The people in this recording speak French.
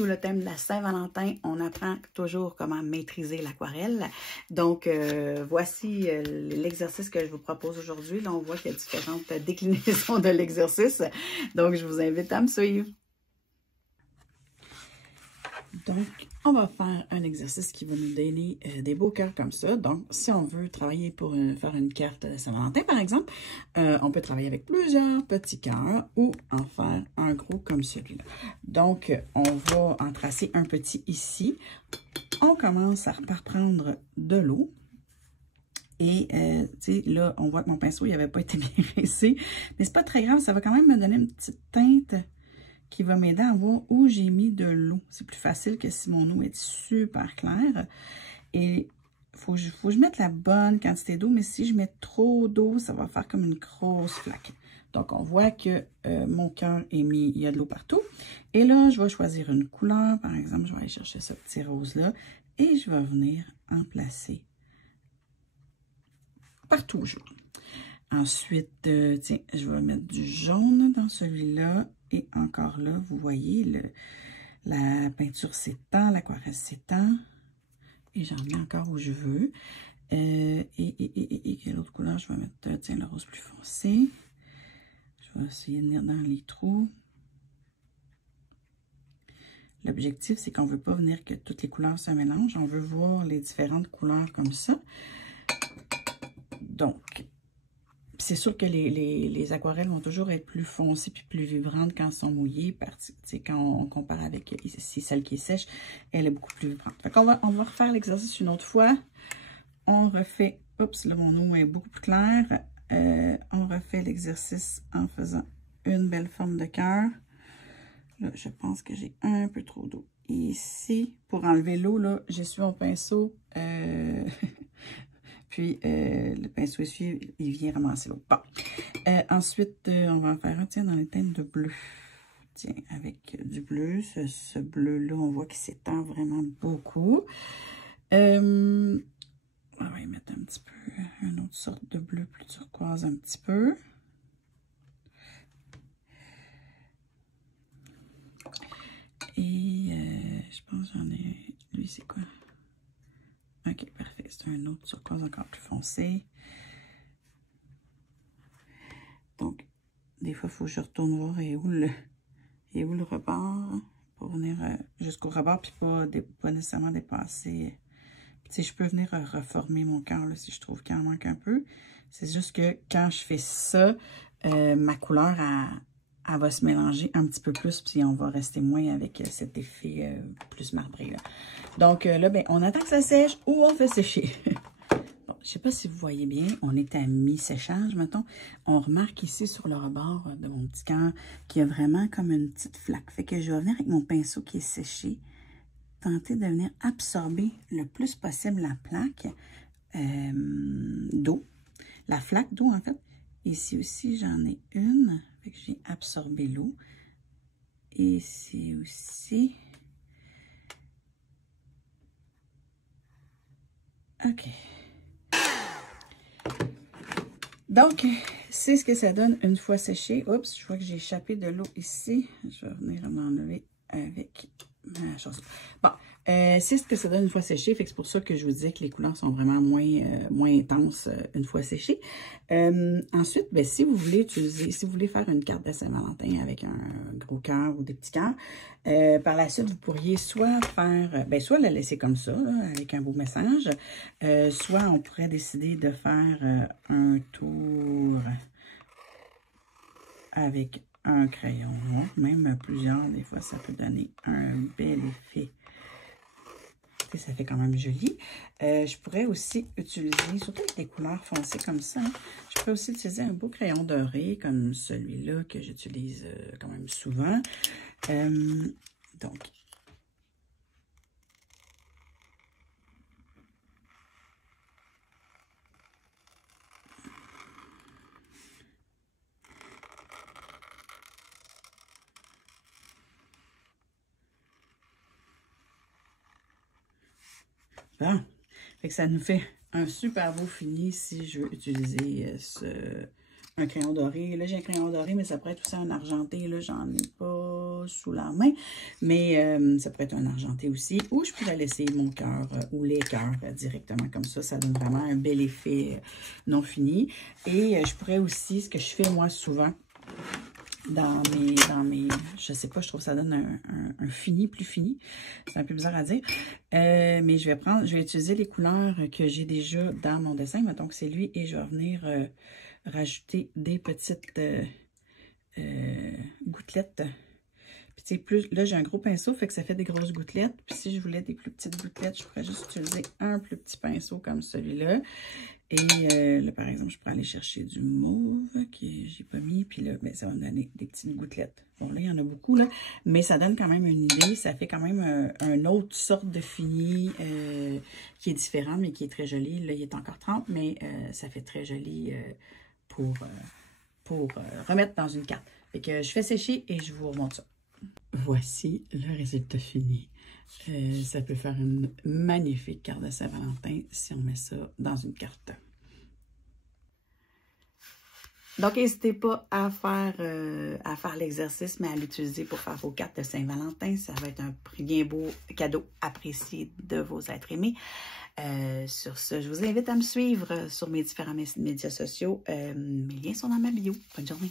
sous le thème de la Saint-Valentin, on apprend toujours comment maîtriser l'aquarelle. Donc, voici l'exercice que je vous propose aujourd'hui. Là, on voit qu'il y a différentes déclinaisons de l'exercice. Donc, je vous invite à me suivre. Donc, on va faire un exercice qui va nous donner des beaux cœurs comme ça. Donc, si on veut travailler pour faire une carte de Saint-Valentin, par exemple, on peut travailler avec plusieurs petits cœurs ou en faire un gros comme celui-là. Donc, on va en tracer un petit ici. On commence par prendre de l'eau. Et, tu sais, là, on voit que mon pinceau, il n'avait pas été bien rincé. Mais c'est pas très grave, ça va quand même me donner une petite teinte qui va m'aider à voir où j'ai mis de l'eau. C'est plus facile que si mon eau est super claire. Et il faut que je mette la bonne quantité d'eau, mais si je mets trop d'eau, ça va faire comme une grosse flaque. Donc, on voit que mon cœur est mis, il y a de l'eau partout. Et là, je vais choisir une couleur. Par exemple, je vais aller chercher ce petit rose-là et je vais venir en placer partout jaune. Ensuite, tiens, je vais mettre du jaune dans celui-là. Et encore là, vous voyez, la peinture s'étend, l'aquarelle s'étend. Et j'en mets encore où je veux. Et quelle autre couleur? Je vais mettre, tiens, le rose plus foncé. Je vais essayer de venir dans les trous. L'objectif, c'est qu'on ne veut pas venir que toutes les couleurs se mélangent. On veut voir les différentes couleurs comme ça. Donc, c'est sûr que les aquarelles vont toujours être plus foncées puis plus vibrantes quand elles sont mouillées. Quand on compare avec ici, celle qui est sèche, elle est beaucoup plus vibrante. Fait qu'on va refaire l'exercice une autre fois. On refait, oups, là mon eau est beaucoup plus claire. On refait l'exercice en faisant une belle forme de cœur. Là, je pense que j'ai un peu trop d'eau. Ici, pour enlever l'eau, là, j'essuie mon pinceau. Puis, le pinceau essuie, il vient ramasser l'eau. Bon. Ensuite, on va en faire un, tiens, dans les teintes de bleu. Tiens, avec du bleu. Ce bleu-là, on voit qu'il s'étend vraiment beaucoup. On va y mettre un petit peu, une autre sorte de bleu plus turquoise un petit peu. Et je pense que j'en ai... Lui, c'est quoi? Ok, parfait. C'est un autre turquoise encore plus foncé. Donc, des fois, il faut que je retourne voir et où le rebord pour venir jusqu'au rebord puis pas nécessairement dépasser. Tu sais, je peux venir reformer mon cœur là, si je trouve qu'il en manque un peu. C'est juste que quand je fais ça, ma couleur, elle va se mélanger un petit peu plus puis on va rester moins avec cet effet plus marbré là. Donc là, ben, on attend que ça sèche ou on fait sécher. Bon, je ne sais pas si vous voyez bien, on est à mi-séchage, mettons. On remarque ici sur le rebord de mon petit cœur qu'il y a vraiment comme une petite flaque. Fait que je vais venir avec mon pinceau qui est séché, tenter de venir absorber le plus possible la plaque d'eau. La flaque d'eau, en fait. Ici aussi, j'en ai une. Fait que j'ai absorbé l'eau. Ici aussi. OK. Donc, c'est ce que ça donne une fois séché. Oups, je vois que j'ai échappé de l'eau ici. Je vais venir m'enlever avec ma chose. Bon, c'est ce que ça donne une fois séché. Fait que c'est pour ça que je vous disais que les couleurs sont vraiment moins intenses une fois séchées. Ensuite, ben, si vous voulez faire une carte de Saint-Valentin avec un gros cœur ou des petits cœurs, par la suite, vous pourriez soit soit la laisser comme ça, là, avec un beau message, soit on pourrait décider de faire un tour avec un crayon noir, même plusieurs, des fois ça peut donner un bel effet. Et ça fait quand même joli. Je pourrais aussi utiliser, surtout avec des couleurs foncées comme ça, hein, je pourrais aussi utiliser un beau crayon doré comme celui-là que j'utilise quand même souvent. Donc, bon, fait que ça nous fait un super beau fini si je veux utiliser un crayon doré. Là, j'ai un crayon doré, mais ça pourrait être aussi un argenté. Là, j'en ai pas. sous la main, mais ça pourrait être un argenté aussi, ou je pourrais laisser mon cœur ou les cœurs directement comme ça donne vraiment un bel effet non fini. Et je pourrais aussi, ce que je fais moi souvent, dans mes, je sais pas, je trouve que ça donne un fini, plus fini. C'est un peu bizarre à dire. Mais je vais utiliser les couleurs que j'ai déjà dans mon dessin. Mettons que c'est lui et je vais venir rajouter des petites gouttelettes. Puis tu sais, plus, là j'ai un gros pinceau, fait que ça fait des grosses gouttelettes. Puis si je voulais des plus petites gouttelettes, je pourrais juste utiliser un plus petit pinceau comme celui-là. Et là, par exemple, je pourrais aller chercher du mauve que j'ai pas mis. Puis là, ben, ça va me donner des petites gouttelettes. Bon, là, il y en a beaucoup, là. Mais ça donne quand même une idée. Ça fait quand même une autre sorte de fini qui est différent, mais qui est très joli. Là, il est encore 30, mais ça fait très joli pour remettre dans une carte. Fait que je fais sécher et je vous remonte ça. Voici le résultat fini. Ça peut faire une magnifique carte de Saint-Valentin si on met ça dans une carte. Donc, n'hésitez pas à faire l'exercice, mais à l'utiliser pour faire vos cartes de Saint-Valentin. Ça va être un bien beau cadeau apprécié de vos êtres aimés. Sur ce, je vous invite à me suivre sur mes différents médias sociaux. Mes liens sont dans ma bio. Bonne journée.